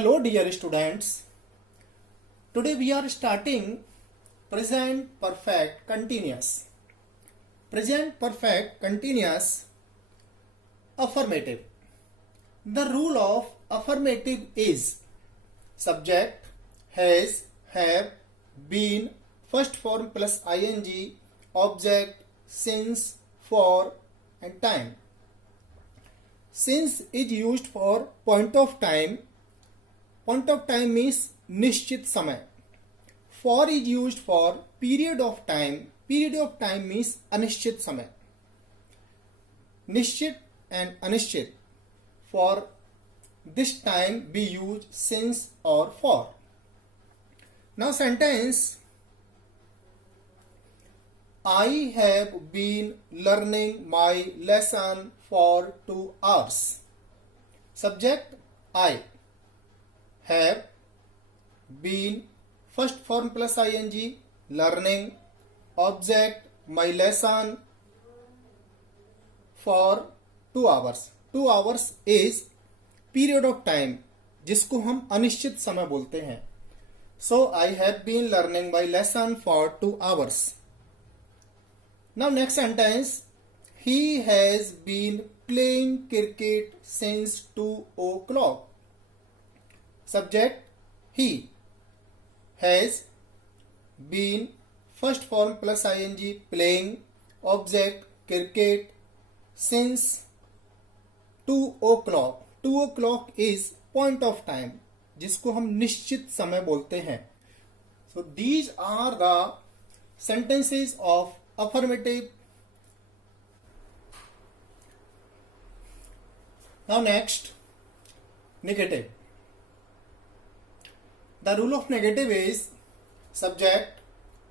Hello dear students. Today we are starting present perfect continuous. Present perfect continuous affirmative. The rule of affirmative is subject, has, have, been, first form plus ing, object, since, for and time. Since is used for point of time. Point of time means निश्चित समय. For is used for period of time. Period of time means अनिश्चित समय. निश्चित and अनिश्चित. For this time we use since or for. Now sentence. I have been learning my lesson for 2 hours. Subject I. Have, been, first form plus ing, learning, object, my lesson, for 2 hours. 2 hours is period of time जिसको हम अनिश्चित समय बोलते हैं. So I have been learning my lesson for 2 hours. Now next sentence. He has been playing cricket since 2 o'clock. Subject he. Has, been, first form plus ing, playing, object, cricket, since 2 o'clock. 2 o'clock is point of time जिसको हम निश्चित समय बोलते हैं. So these are the sentences of affirmative. Now next, negative. The rule of negative is subject,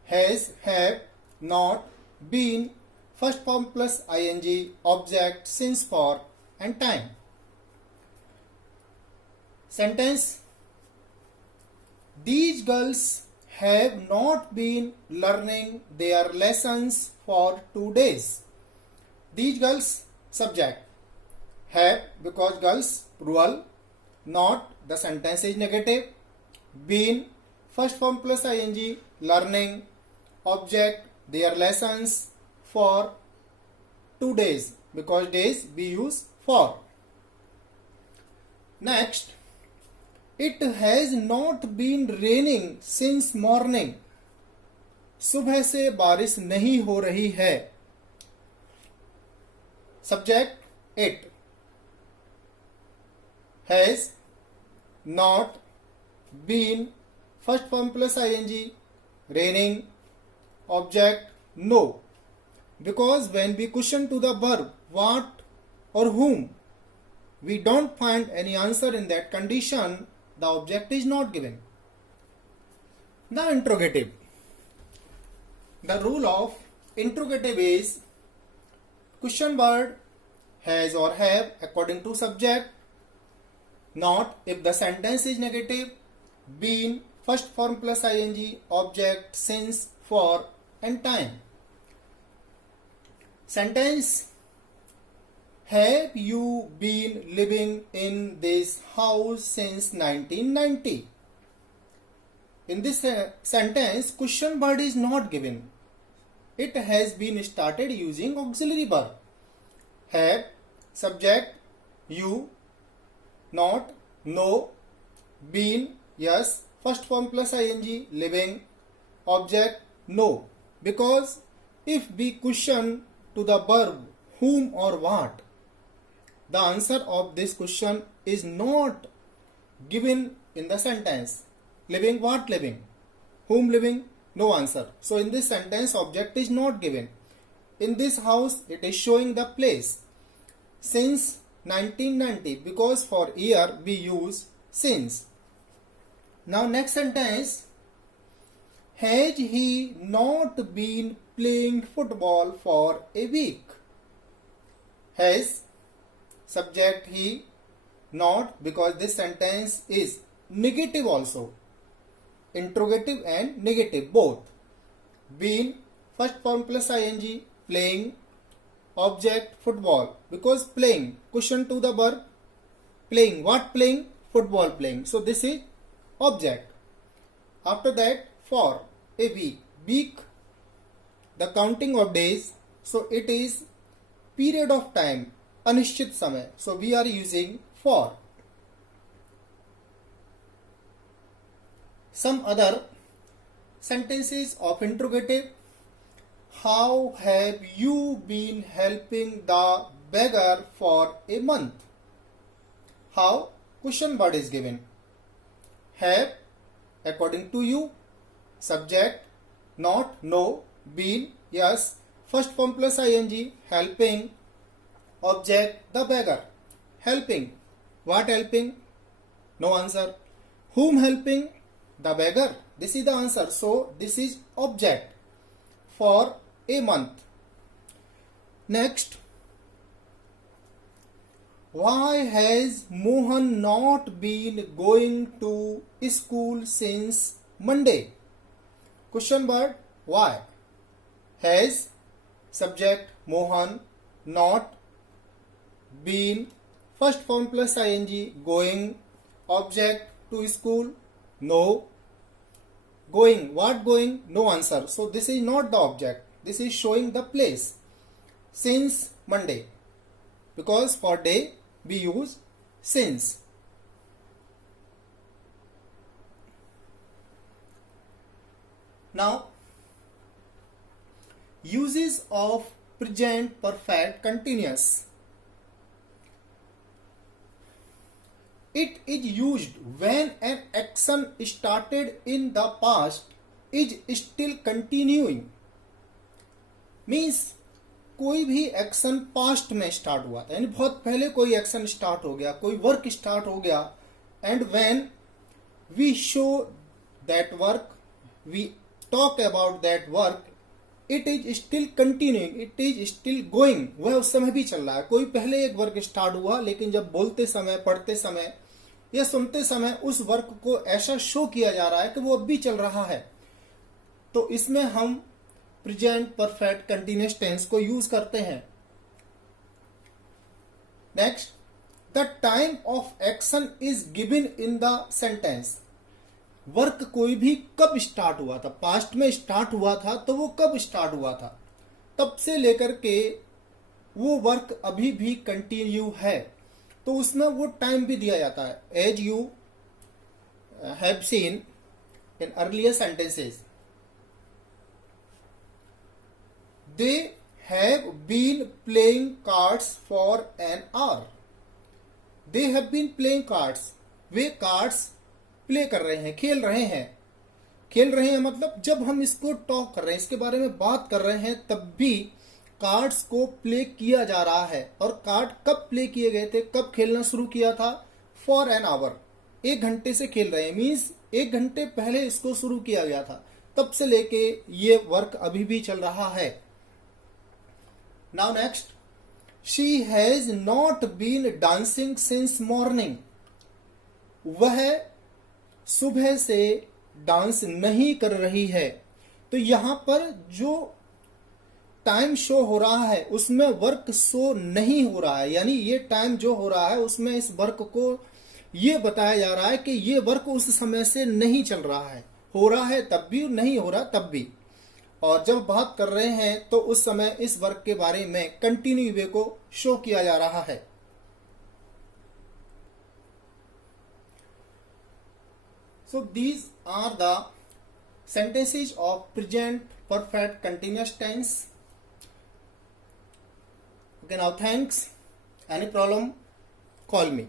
has, have, not, been, first form plus ing, object, since, for and time. Sentence. These girls have not been learning their lessons for 2 days. These girls, subject. Have because girls plural. Not, the sentence is negative. Been, first form plus ing, learning, object, their lessons, for 2 days because days we use for. Next, it has not been raining since morning. सुबह से बारिश नहीं हो रही है. Subject it. Has, not, been, first form plus ing, raining, object, no. Because when we question to the verb what or whom, we don't find any answer in that condition, the object is not given. The interrogative. The rule of interrogative is question word has or have according to subject, not if the sentence is negative, been, first form plus ing, object, since, for and time. Sentence. Have you been living in this house since 1990? In this sentence, question word is not given. It has been started using auxiliary verb. Have, subject, you, not, no, been, yes, first form plus ing, living, object, no. Because if we question to the verb whom or what, the answer of this question is not given in the sentence. Living, what living? Whom living? No answer. So in this sentence, object is not given. In this house, it is showing the place. Since 1990, because for year we use since. Now next sentence. Has he not been playing football for a week? Has, subject he, not because this sentence is negative also. Interrogative and negative both. Been, first form plus ing, playing, object, football. Because playing, question to the verb, playing. What playing? football playing. So this is object. After that, for a week. Week, the counting of days. So it is period of time, अनिश्चित समय. So we are using for. Some other sentences of interrogative. How have you been helping the beggar for a month? How? Question word is given. Have, according to you. Subject, not, no. Been, yes. First form plus ing, helping. Object, the beggar. Helping. What helping? No answer. Whom helping? The beggar. This is the answer. So this is object. For a month. Next. Why has Mohan not been going to school since Monday? Question word, why? Has, subject, Mohan, not, been, first form plus ing, going, object, to school, no. Going, what going? No answer. So this is not the object. This is showing the place. Since Monday. Because for day we use since. Now, uses of present perfect continuous. It is used when an action started in the past is still continuing. Means कोई भी action past में start हुआ था, यानी बहुत पहले कोई action start हो गया, कोई वर्क स्टार्ट हो गया, and when we show that work, we talk about that work, it is still continuing, it is still going. वह उस समय भी चल रहा है. कोई पहले एक वर्क स्टार्ट हुआ, लेकिन जब बोलते समय, पढ़ते समय या सुनते समय उस वर्क को ऐसा शो किया जा रहा है कि वो अब भी चल रहा है. तो इसमें हम प्रेजेंट परफेक्ट कंटिन्यूअस टेंस को यूज करते हैं. Next, the time of action is given in the sentence. Work कोई भी कब स्टार्ट हुआ था, पास्ट में स्टार्ट हुआ था, तो वो कब स्टार्ट हुआ था, तब से लेकर के वो वर्क अभी भी कंटिन्यू है, तो उसमें वो टाइम भी दिया जाता है. As you have seen in earlier sentences, they have been playing cards for an hour. They have been playing cards. Way cards play कर रहे हैं, खेल रहे हैं. खेल रहे हैं मतलब जब हम इसको टॉक कर रहे हैं, इसके बारे में बात कर रहे हैं, तब भी कार्ड्स को प्ले किया जा रहा है. और कार्ड कब प्ले किए गए थे, कब खेलना शुरू किया था? फॉर एन आवर, 1 घंटे से खेल रहे हैं. मीन्स 1 घंटे पहले इसको शुरू किया गया था, तब से लेके ये वर्क अभी भी चल रहा है. Now next, she has not been dancing since morning. वह सुबह से डांस नहीं कर रही है. तो यहां पर जो टाइम शो हो रहा है उसमें वर्क शो नहीं हो रहा है, यानी ये टाइम जो हो रहा है उसमें इस वर्क को ये बताया जा रहा है कि ये वर्क उस समय से नहीं चल रहा है. हो रहा है तब भी, नहीं हो रहा तब भी. और जब बात कर रहे हैं तो उस समय इस वर्क के बारे में कंटिन्यू वे को शो किया जा रहा है. So these are the sentences of present perfect continuous tense. Okay, now thanks. Any problem, call me.